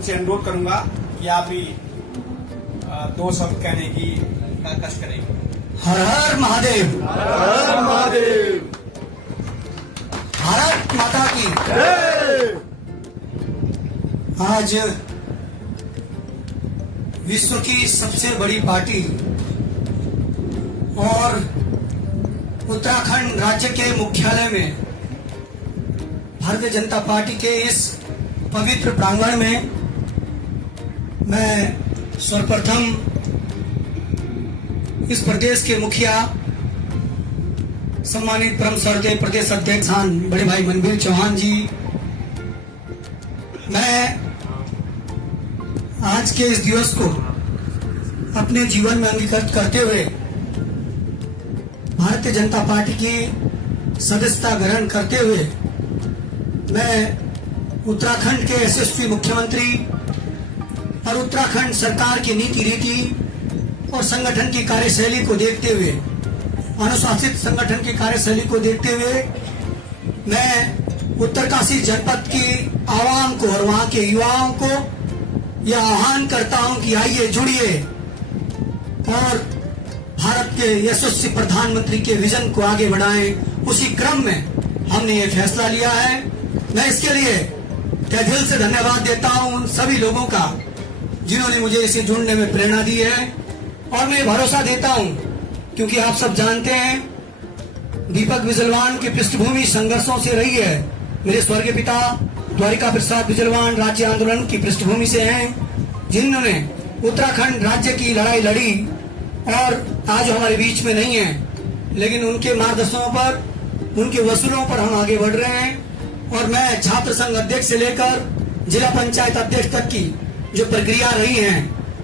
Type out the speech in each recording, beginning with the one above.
उनसे अनुरोध करूंगा कि आप भी दो शब्द कहने की कष्ट करेंगे। हर हर महादेव, हर हर महादेव, भारत माता की। आज विश्व की सबसे बड़ी पार्टी और उत्तराखंड राज्य के मुख्यालय में भारतीय जनता पार्टी के इस पवित्र प्रांगण में मैं सर्वप्रथम इस प्रदेश के मुखिया सम्मानित परम श्रद्धेय प्रदेश अध्यक्ष बड़े भाई मनबीर चौहान जी, मैं आज के इस दिवस को अपने जीवन में अंगीकृत करते हुए भारतीय जनता पार्टी की सदस्यता ग्रहण करते हुए मैं उत्तराखंड के यशस्वी मुख्यमंत्री और उत्तराखंड सरकार की नीति रीति और संगठन की कार्यशैली को देखते हुए, अनुशासित संगठन की कार्यशैली को देखते हुए मैं उत्तरकाशी जनपद की आवाम को और वहां के युवाओं को यह आह्वान करता हूं कि आइए जुड़िए और भारत के यशस्वी प्रधानमंत्री के विजन को आगे बढ़ाएं। उसी क्रम में हमने ये फैसला लिया है। मैं इसके लिए तहे दिल से धन्यवाद देता हूं उन सभी लोगों का जिन्होंने मुझे इसे जुड़ने में प्रेरणा दी है। और मैं भरोसा देता हूं, क्योंकि आप सब जानते हैं दीपक बिजलवान की पृष्ठभूमि संघर्षों से रही है। मेरे स्वर्गीय पिता द्वारिका प्रसाद बिजलवान राज्य आंदोलन की पृष्ठभूमि से हैं, जिन्होंने उत्तराखंड राज्य की लड़ाई लड़ी और आज हमारे बीच में नहीं है, लेकिन उनके मार्गदर्शनों पर, उनके वसूलों पर हम आगे बढ़ रहे हैं। और मैं छात्र संघ अध्यक्ष से लेकर जिला पंचायत अध्यक्ष तक की जो प्रक्रिया रही है,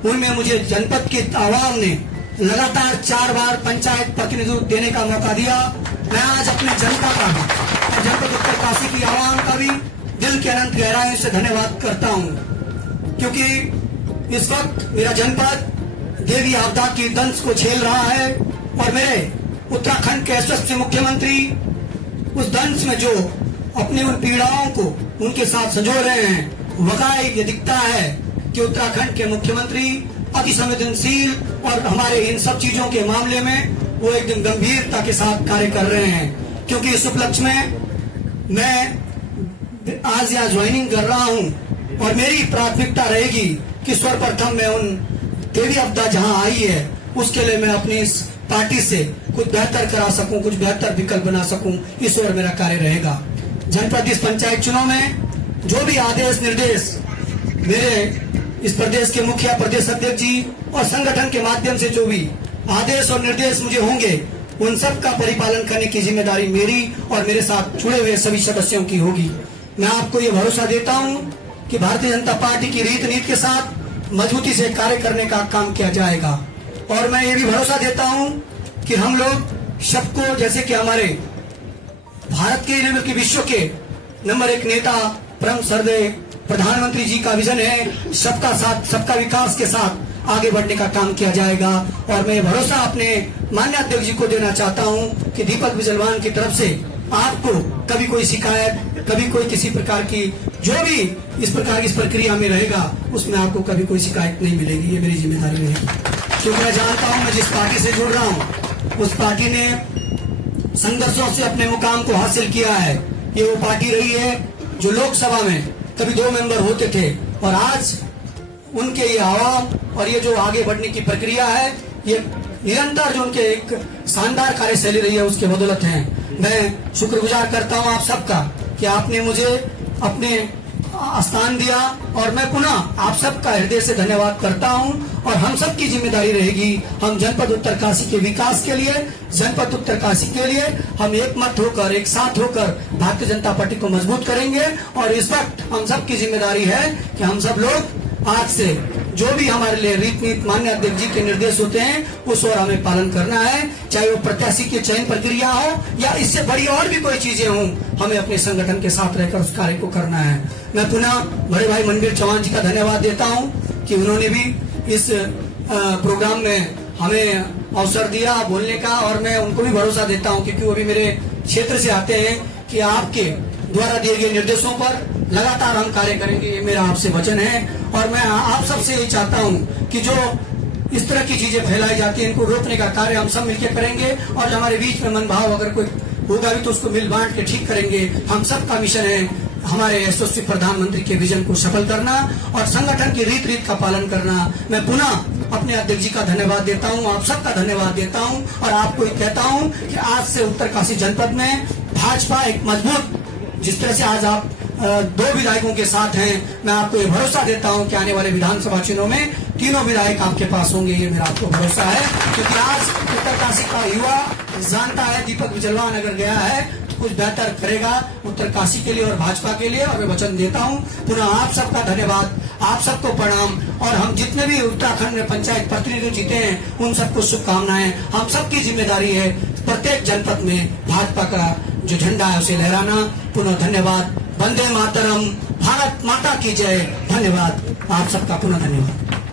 उनमें मुझे जनपद की आवाम ने लगातार 4 बार पंचायत प्रतिनिधित्व देने का मौका दिया। मैं आज अपनी जनता का भी और जनपद उत्तरकाशी की आवाम का भी दिल के अनंत गहराई से धन्यवाद करता हूं, क्योंकि इस वक्त मेरा जनपद देवी आपदा की दंश को झेल रहा है और मेरे उत्तराखंड के यशस्वी मुख्यमंत्री उस दंश में जो अपनी उन पीड़ाओं को उनके साथ संजो रहे हैं। वकाई ये दिखता है कि उत्तराखंड के मुख्यमंत्री अति संवेदनशील और हमारे इन सब चीजों के मामले में वो एकदम गंभीरता के साथ कार्य कर रहे हैं। क्योंकि इस उपलक्ष्य में मैं आज यहाँ ज्वाइनिंग कर रहा हूँ और मेरी प्राथमिकता रहेगी कि सर्वप्रथम मैं उन देवी आपदा जहाँ आई है उसके लिए मैं अपनी इस पार्टी से कुछ बेहतर करा सकूं, कुछ बेहतर विकल्प बना सकूं, इस ओर मेरा कार्य रहेगा। जनपद इस पंचायत चुनाव में जो भी आदेश निर्देश मेरे इस प्रदेश के मुखिया प्रदेश अध्यक्ष जी और संगठन के माध्यम से जो भी आदेश और निर्देश मुझे होंगे, उन सब का परिपालन करने की जिम्मेदारी मेरी और मेरे साथ जुड़े हुए सभी सदस्यों की होगी। मैं आपको ये भरोसा देता हूँ कि भारतीय जनता पार्टी की रीत नीति के साथ मजबूती से कार्य करने का काम किया जाएगा। और मैं ये भी भरोसा देता हूँ कि हम लोग सबको, जैसे कि हमारे भारत के लेवल के विश्व के नंबर 1 नेता परम श्रद्धेय प्रधानमंत्री जी का विजन है, सबका साथ सबका विकास के साथ आगे बढ़ने का काम किया जाएगा। और मैं भरोसा अपने माननीय अध्यक्ष जी को देना चाहता हूं कि दीपक बिजलवान की तरफ से आपको कभी कोई शिकायत, कभी कोई किसी प्रकार की जो भी इस प्रकार की इस प्रक्रिया में रहेगा, उसमें आपको कभी कोई शिकायत नहीं मिलेगी। ये मेरी जिम्मेदारी रहेगी, क्योंकि मैं जानता हूं मैं जिस पार्टी से जुड़ रहा हूं उस पार्टी ने संघर्षों से अपने मुकाम को हासिल किया है। ये वो पार्टी रही है जो लोकसभा में कभी 2 मेंबर होते थे और आज उनके ये आवाम और ये जो आगे बढ़ने की प्रक्रिया है, ये निरंतर जो उनके एक शानदार कार्यशैली रही है उसके बदौलत है। मैं शुक्रगुजार करता हूं आप सबका कि आपने मुझे अपने स्थान दिया और मैं पुनः आप सबका हृदय से धन्यवाद करता हूं। और हम सब की जिम्मेदारी रहेगी, हम जनपद उत्तरकाशी के विकास के लिए, जनपद उत्तरकाशी के लिए हम एक मत होकर, एक साथ होकर भारतीय जनता पार्टी को मजबूत करेंगे। और इस वक्त हम सब की जिम्मेदारी है कि हम सब लोग आज से जो भी हमारे लिए रीत नीति माननीय अध्यक्ष जी के निर्देश होते हैं उस और हमें पालन करना है, चाहे वो प्रत्याशी की चयन प्रक्रिया हो या इससे बड़ी और भी कोई चीजें हों, हमें अपने संगठन के साथ रहकर उस कार्य को करना है। मैं पुनः बड़े भाई मनबीर चौहान जी का धन्यवाद देता हूं कि उन्होंने भी इस प्रोग्राम में हमें अवसर दिया बोलने का। और मैं उनको भी भरोसा देता हूं क्योंकि वो भी मेरे क्षेत्र से आते हैं कि आपके द्वारा दिए गए निर्देशों पर लगातार हम कार्य करेंगे, ये मेरा आपसे वचन है। और मैं आप सबसे यही चाहता हूं कि जो इस तरह की चीजें फैलाई जाती हैं इनको रोकने का कार्य हम सब मिलकर करेंगे, और जो हमारे बीच में मनभाव अगर कोई होगा भी तो उसको मिल बांट के ठीक करेंगे। हम सबका मिशन है हमारे यशस्वी प्रधानमंत्री के विजन को सफल करना और संगठन की रीत का पालन करना। मैं पुनः अपने अध्यक्ष जी का धन्यवाद देता हूं, आप सबका धन्यवाद देता हूं, और आपको कहता हूं कि आज से उत्तरकाशी जनपद में भाजपा एक मजबूत, जिस तरह से आज आप 2 विधायकों के साथ हैं, मैं आपको ये भरोसा देता हूं कि आने वाले विधानसभा चुनाव में 3 विधायक आपके पास होंगे, ये मेरा आपको भरोसा है। क्योंकि आज उत्तरकाशी का युवा जानता है दीपक बिजलवान अगर गया है तो कुछ बेहतर करेगा उत्तरकाशी के लिए और भाजपा के लिए, और मैं वचन देता हूं। पुनः आप सबका धन्यवाद, आप सबको प्रणाम, और हम जितने भी उत्तराखंड में पंचायत प्रतिनिधि जीते हैं उन सबको शुभकामनाएं। हम सबकी जिम्मेदारी है प्रत्येक जनपद में भाजपा का जो झंडा है उसे लहराना। पुनः धन्यवाद। वंदे मातरम, भारत माता की जय। धन्यवाद, आप सबका पुनः धन्यवाद।